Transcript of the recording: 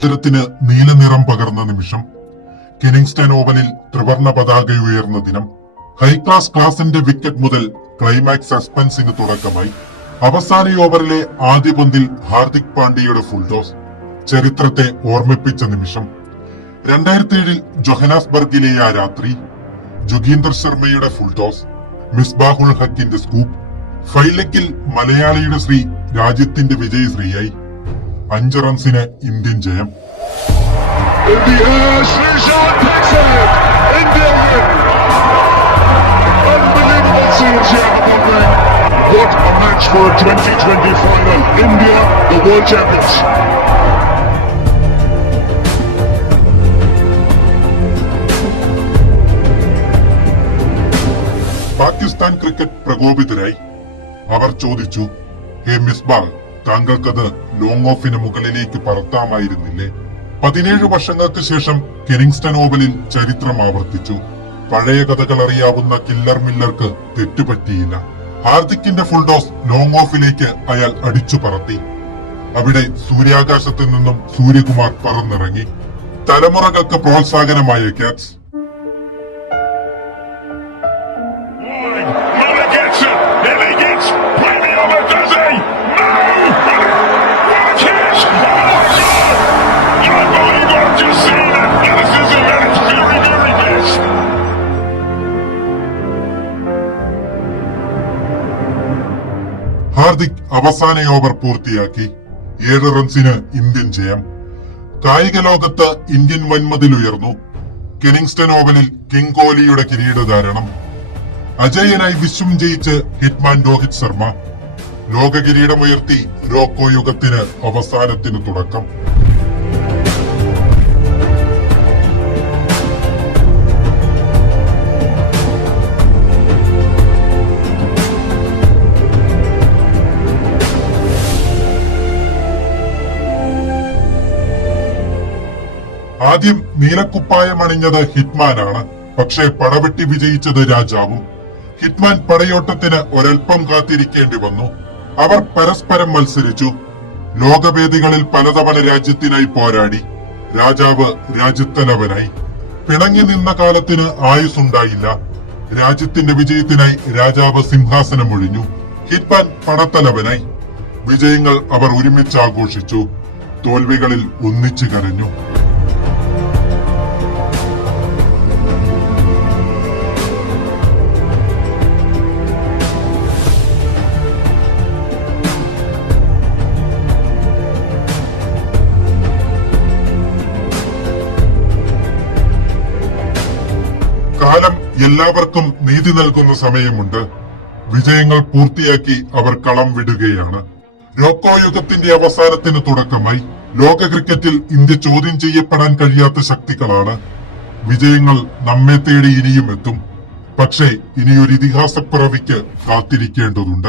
ചിത്രത്തിന് നീലനിറം പകർന്ന നിമിഷം കിനിങ്സ്റ്റൺ ഓവനിൽ ത്രിവർണ പതാക ഉയർന്ന ദിനം. ഹൈക്ലാസ് ക്ലാസിന്റെ വിക്കറ്റ് മുതൽ ക്ലൈമാക്സ് സസ്പെൻസിന് തുടക്കമായി. അവസാന ഓവറിലെ ആദ്യ പന്തിൽ ഹാർദിക് പാണ്ഡ്യയുടെ ഫുൾ ടോസ് ചരിത്രത്തെ ഓർമ്മിപ്പിച്ച നിമിഷം. രണ്ടായിരത്തി ഏഴിൽ ജൊഹനാസ്ബർഗിലെ ആ രാത്രി ജുഗീന്ദർ ശർമ്മയുടെ ഫുൾ ടോസ് മിസ്ബാഹുൽ ഹക്കിന്റെ സ്കൂപ്പ് ഫൈലക്കിൽ മലയാളിയുടെ ശ്രീ രാജ്യത്തിന്റെ വിജയശ്രീയായി. അഞ്ച് റൺസിന് ഇന്ത്യൻ ജയം. What a match for a 2020 final. India, the world champions. Pakistan cricket പ്രകോപിതരായി അവർ ചോദിച്ചു ഹേ മിസ്ബാൽ താങ്കൾക്കത് ലോങ് ഓഫിന് മുകളിലേക്ക് പറത്താമായിരുന്നില്ലേ? പതിനേഴ് വർഷങ്ങൾക്ക് ശേഷം കെനിങ്സ്റ്റൺ ഓവലിൽ ചരിത്രം ആവർത്തിച്ചു. പഴയ കഥകൾ അറിയാവുന്ന കില്ലർ മില്ലർക്ക് തെറ്റുപറ്റിയില്ല. ഹാർദിക്കിന്റെ ഫുൾ ഡോസ് ലോങ് ഓഫിലേക്ക് അയാൾ അടിച്ചു പറത്തി. അവിടെ സൂര്യാകാശത്തിൽ നിന്നും സൂര്യകുമാർ പറന്നിറങ്ങി. തലമുറകൾക്ക് പ്രോത്സാഹനമായ ക്യാറ്റ്സ് ഹാർദിക് അവസാന ഓവർ പൂർത്തിയാക്കി. ഏഴ് റൺസിന് ഇന്ത്യൻ ജയം. കായിക ലോകത്ത് ഇന്ത്യൻ വൻമതിൽ ഉയർന്നു. കെനിങ്സ്റ്റൺ ഓവലിൽ കിങ് കോഹ്ലിയുടെ കിരീടധാരണം അജയനായി വിശ്വം ജയിച്ച് ഹിറ്റ്മാൻ രോഹിത് ശർമ്മ. ലോക കിരീടമുയർത്തി റോക്കോ യുഗത്തിന് അവസാനത്തിന് തുടക്കം. ആദ്യം നീലക്കുപ്പായം അണിഞ്ഞത് ഹിറ്റ്മാനാണ്. പക്ഷേ പടവെട്ടി വിജയിച്ചത് രാജാവും. ഹിറ്റ്മാൻ പടയോട്ടത്തിന് ഒരൽപ്പം കാത്തിരിക്കേണ്ടി വന്നു. അവർ പരസ്പരം മത്സരിച്ചു. ലോകവേദികളിൽ പലതവണ രാജ്യത്തിനായി പോരാടി. രാജാവ് രാജ്യത്തലവനായി. പിണങ്ങി നിന്ന കാലത്തിന് ആയുസുണ്ടായില്ല രാജ്യത്തിന്റെ വിജയത്തിനായി രാജാവ് സിംഹാസനം ഒഴിഞ്ഞു ഹിറ്റ്മാൻ പടത്തലവനായി. വിജയങ്ങൾ അവർ ഒരുമിച്ച് ആഘോഷിച്ചു. തോൽവികളിൽ ഒന്നിച്ചു കരഞ്ഞു. കാലം എല്ലാവർക്കും നീതി നൽകുന്ന സമയമുണ്ട്. വിജയങ്ങൾ പൂർത്തിയാക്കി അവർ കളം വിടുകയാണ്. രോക്കോ യുഗത്തിന്റെ അവസാനത്തിന് തുടക്കമായി ലോക ക്രിക്കറ്റിൽ ഇന്ത്യ ചോദ്യം ചെയ്യപ്പെടാൻ കഴിയാത്ത ശക്തികളാണ്. വിജയങ്ങൾ നമ്മെ തേടി ഇനിയും എത്തും. പക്ഷേ ഇനിയൊരു ഇതിഹാസപ്പിറവിക്ക് കാത്തിരിക്കേണ്ടതുണ്ട്.